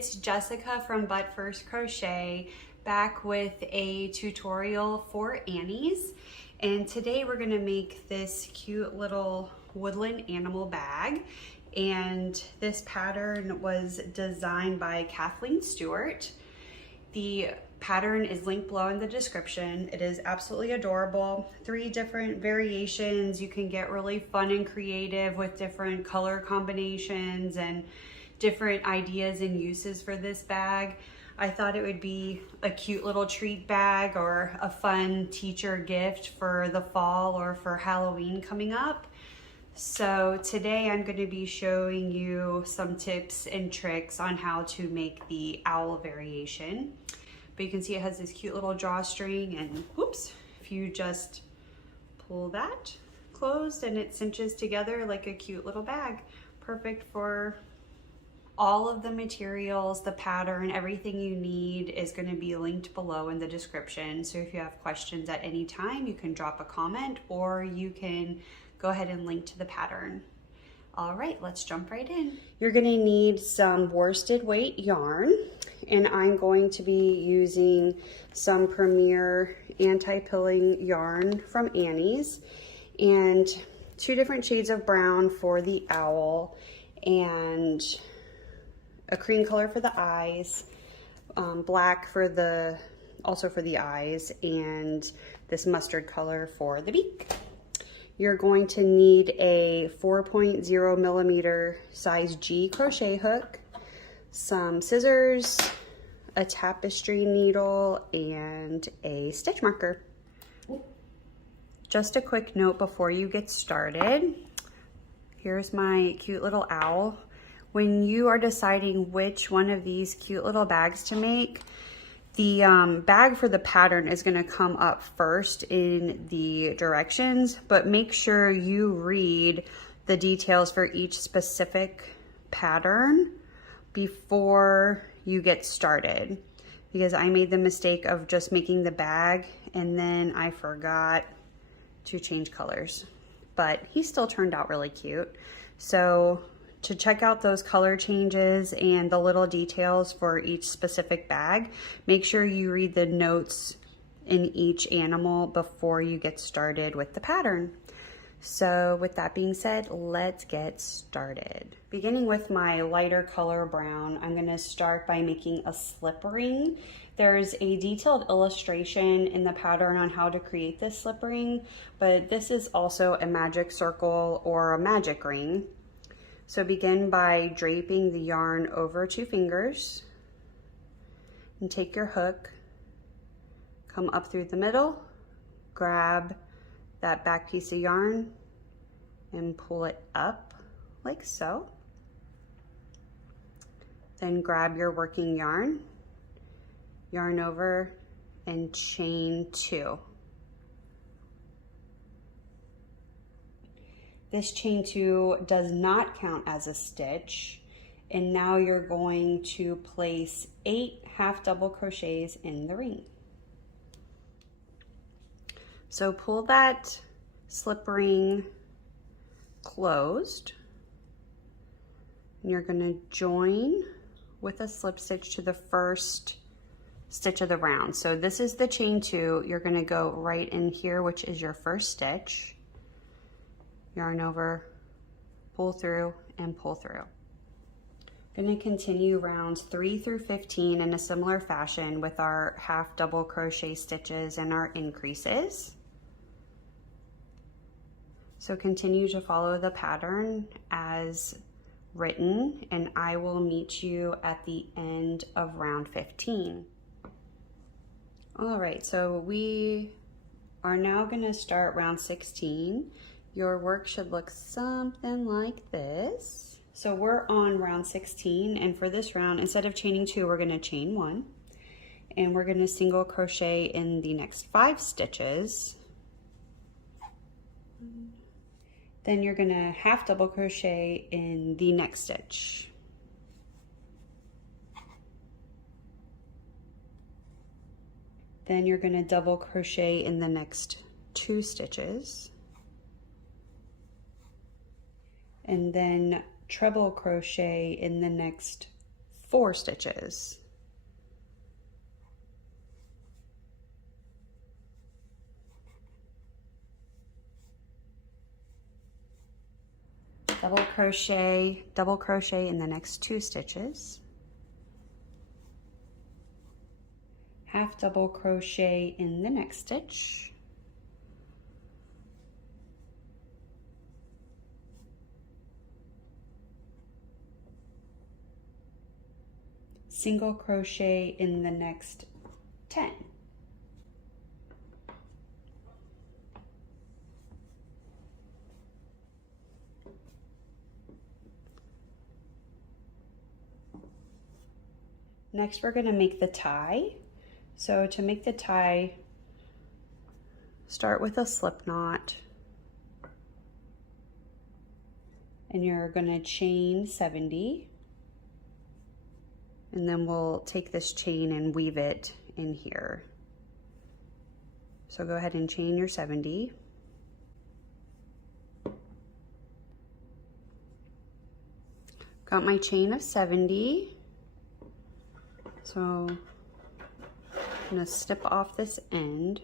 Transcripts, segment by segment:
it's Jessica from But First Crochet, back with a tutorial for Annie's. And today we're gonna make this cute little woodland animal bag. And this pattern was designed by Kathleen Stuart. The pattern is linked below in the description. It is absolutely adorable. 3 different variations. You can get really fun and creative with different color combinations and different ideas and uses for this bag. I thought it would be a cute little treat bag or a fun teacher gift for the fall or for Halloween coming up. So today I'm going to be showing you some tips and tricks on how to make the owl variation. But you can see it has this cute little drawstring, and whoops, if you just pull that closed and it cinches together like a cute little bag. Perfect for all of the materials, the pattern, everything you need is going to be linked below in the description. So if you have questions at any time, you can drop a comment or you can go ahead and link to the pattern. All right, let's jump right in. You're going to need some worsted weight yarn, and I'm going to be using some Premier anti-pilling yarn from Annie's, and 2 different shades of brown for the owl, and a cream color for the eyes, black for also for the eyes, and this mustard color for the beak. You're going to need a 4.0 millimeter size G crochet hook, some scissors, a tapestry needle, and a stitch marker. Just a quick note before you get started. Here's my cute little owl. When you are deciding which one of these cute little bags to make, the bag for the pattern is going to come up first in the directions, but make sure you read the details for each specific pattern before you get started, because I made the mistake of just making the bag and then I forgot to change colors, but he still turned out really cute. So to check out those color changes and the little details for each specific bag, make sure you read the notes in each animal before you get started with the pattern. So with that being said, let's get started. Beginning with my lighter color brown, I'm going to start by making a slip ring. There's a detailed illustration in the pattern on how to create this slip ring, but this is also a magic circle or a magic ring. So begin by draping the yarn over 2 fingers and take your hook, come up through the middle, grab that back piece of yarn and pull it up like so. Then grab your working yarn, yarn over and chain 2. This chain 2 does not count as a stitch, and now you're going to place 8 half double crochets in the ring. So pull that slip ring closed, and you're going to join with a slip stitch to the first stitch of the round. So this is the chain 2. You're going to go right in here, which is your first stitch. Yarn over, pull through, and pull through. I'm going to continue rounds 3 through 15 in a similar fashion with our half double crochet stitches and our increases. So continue to follow the pattern as written, and I will meet you at the end of round 15. All right, so we are now going to start round 16. Your work should look something like this. So we're on round 16, and for this round, instead of chaining 2, we're going to chain 1, and we're going to single crochet in the next 5 stitches. Then you're going to half double crochet in the next stitch. Then you're going to double crochet in the next 2 stitches. And then treble crochet in the next 4 stitches. Double crochet in the next 2 stitches. Half double crochet in the next stitch. Single crochet in the next 10. Next, we're going to make the tie. So to make the tie, start with a slip knot, and you're going to chain 70, and then we'll take this chain and weave it in here. So go ahead and chain your 70. Got my chain of 70. So I'm going to snip off this end.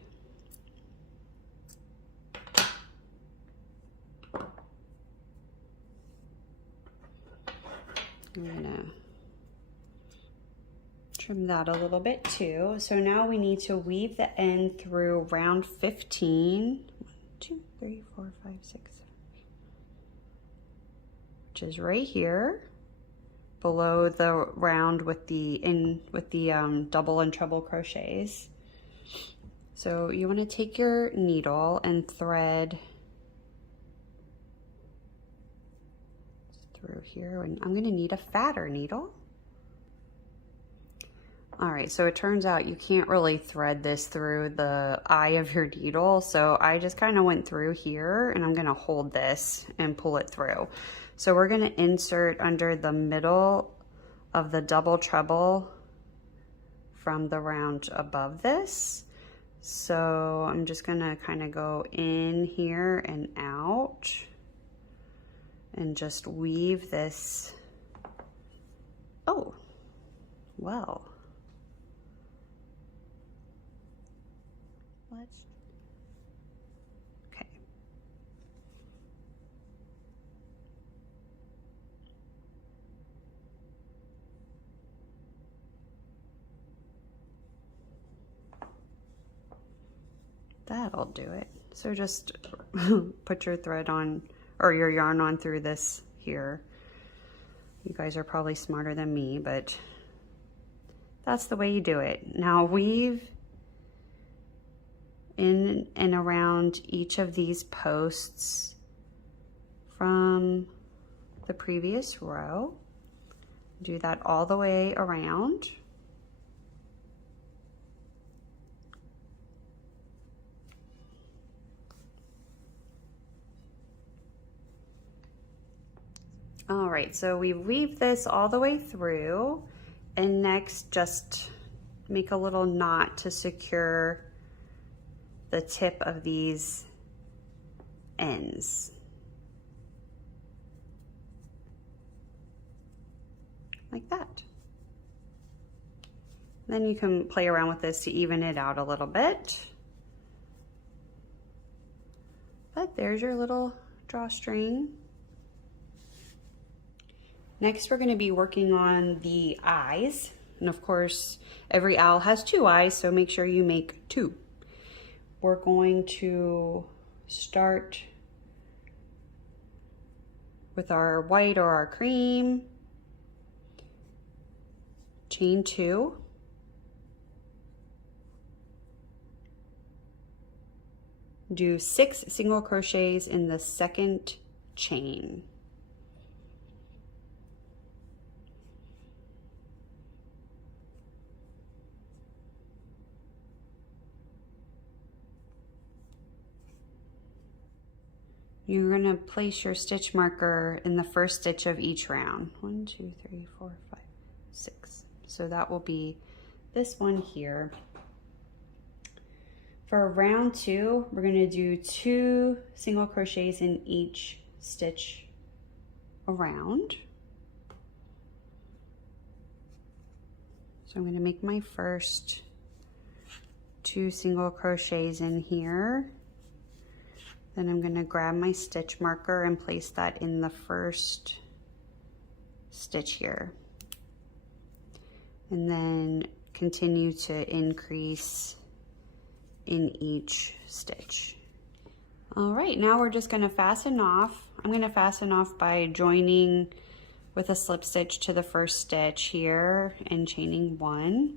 I'm going to trim that a little bit too. So now we need to weave the end through round 15. 1, 2, 3, 4, 5, 6, 7, which is right here, below the round with the double and treble crochets. So you want to take your needle and thread through here, and I'm going to need a fatter needle. All right, so it turns out you can't really thread this through the eye of your needle, so I just kind of went through here, and I'm going to hold this and pull it through. So we're going to insert under the middle of the double treble from the round above this. So I'm just going to kind of go in here and out and just weave this. Oh, well. Okay. That'll do it. So just put your thread on, or your yarn on through this here. You guys are probably smarter than me, but that's the way you do it. Now weave in and around each of these posts from the previous row. Do that all the way around. All right, so we weave this all the way through, and next just make a little knot to secure the tip of these ends. Like that. Then you can play around with this to even it out a little bit. But there's your little drawstring. Next, we're going to be working on the eyes. And of course, every owl has 2 eyes, so make sure you make 2. We're going to start with our white or our cream. Chain 2. Do 6 single crochets in the second chain. You're going to place your stitch marker in the first stitch of each round. 1, 2, 3, 4, 5, 6. So that will be this one here. For round 2, we're going to do 2 single crochets in each stitch around. So I'm going to make my first 2 single crochets in here. Then I'm going to grab my stitch marker and place that in the first stitch here. And then continue to increase in each stitch. All right, now we're just going to fasten off. I'm going to fasten off by joining with a slip stitch to the first stitch here and chaining 1.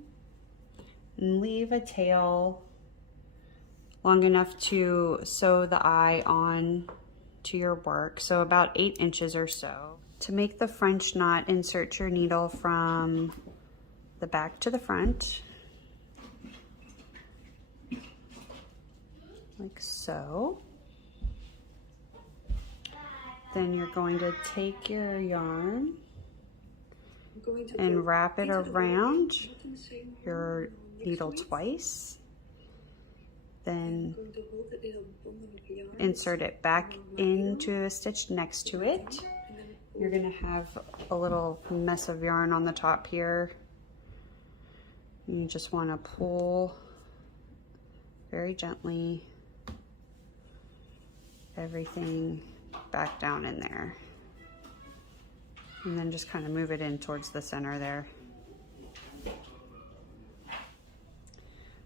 And leave a tail long enough to sew the eye on to your work, so about 8 inches or so. To make the French knot, insert your needle from the back to the front, like so. Then you're going to take your yarn and wrap it around your needle twice. Then insert it back into a stitch next to it. You're going to have a little mess of yarn on the top here. You just want to pull very gently everything back down in there. And then just kind of move it in towards the center there.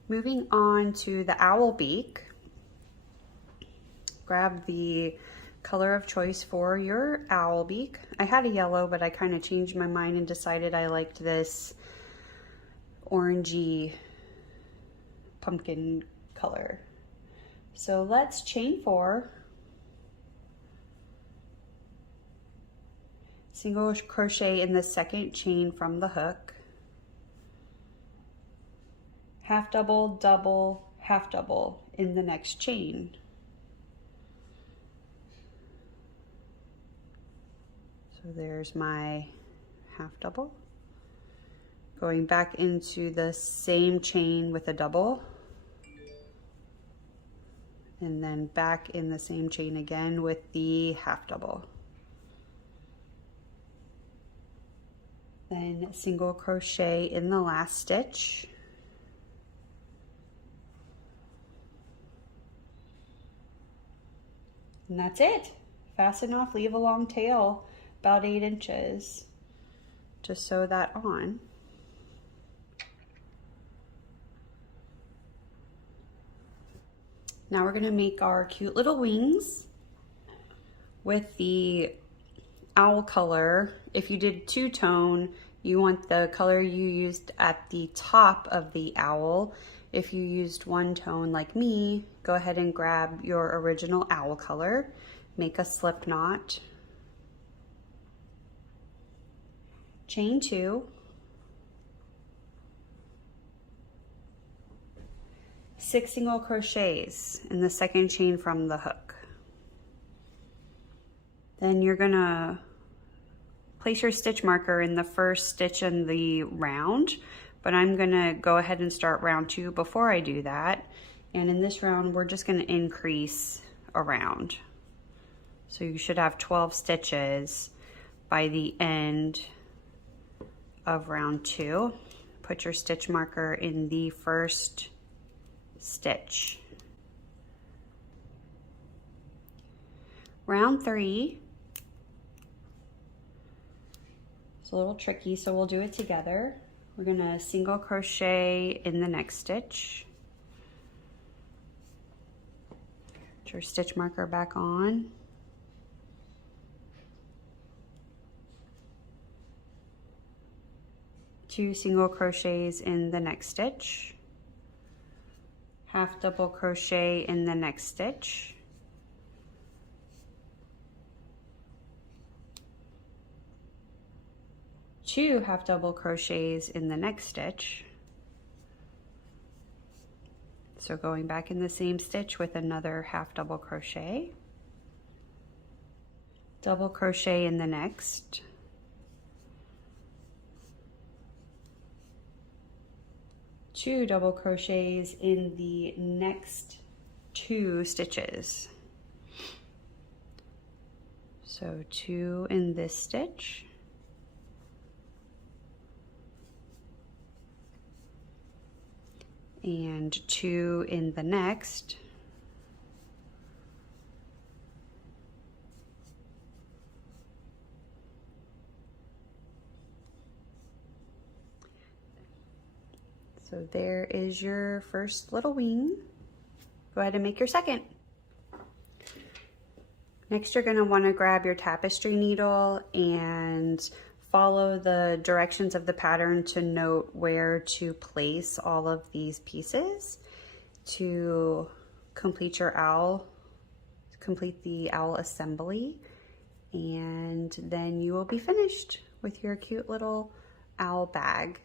Moving on to the owl beak, grab the color of choice for your owl beak. I had a yellow, but I kind of changed my mind and decided I liked this orangey pumpkin color. So let's chain 4, single crochet in the second chain from the hook, half double, double, half double in the next chain. So there's my half double. Going back into the same chain with a double. And then back in the same chain again with the half double. Then single crochet in the last stitch. And that's it. Fasten off, leave a long tail, about 8 inches. Just sew that on. Now we're going to make our cute little wings with the owl color. If you did 2-tone, you want the color you used at the top of the owl. If you used 1-tone like me, go ahead and grab your original owl color, make a slip knot, chain 2, 6 single crochets in the second chain from the hook. Then you're gonna place your stitch marker in the first stitch in the round, but I'm gonna go ahead and start round 2 before I do that. And in this round, we're just gonna increase around. So you should have 12 stitches by the end of round 2. Put your stitch marker in the first stitch. Round 3. It's a little tricky, so we'll do it together. We're gonna single crochet in the next stitch. Put your stitch marker back on. Two single crochets in the next stitch. Half double crochet in the next stitch. Two half double crochets in the next stitch. So going back in the same stitch with another half double crochet. Double crochet in the next. Two double crochets in the next 2 stitches. So 2 in this stitch. and 2 in the next. So there is your first little wing. Go ahead and make your second. Next, you're going to want to grab your tapestry needle and follow the directions of the pattern to note where to place all of these pieces to complete your owl, complete the owl assembly, and then you will be finished with your cute little owl bag.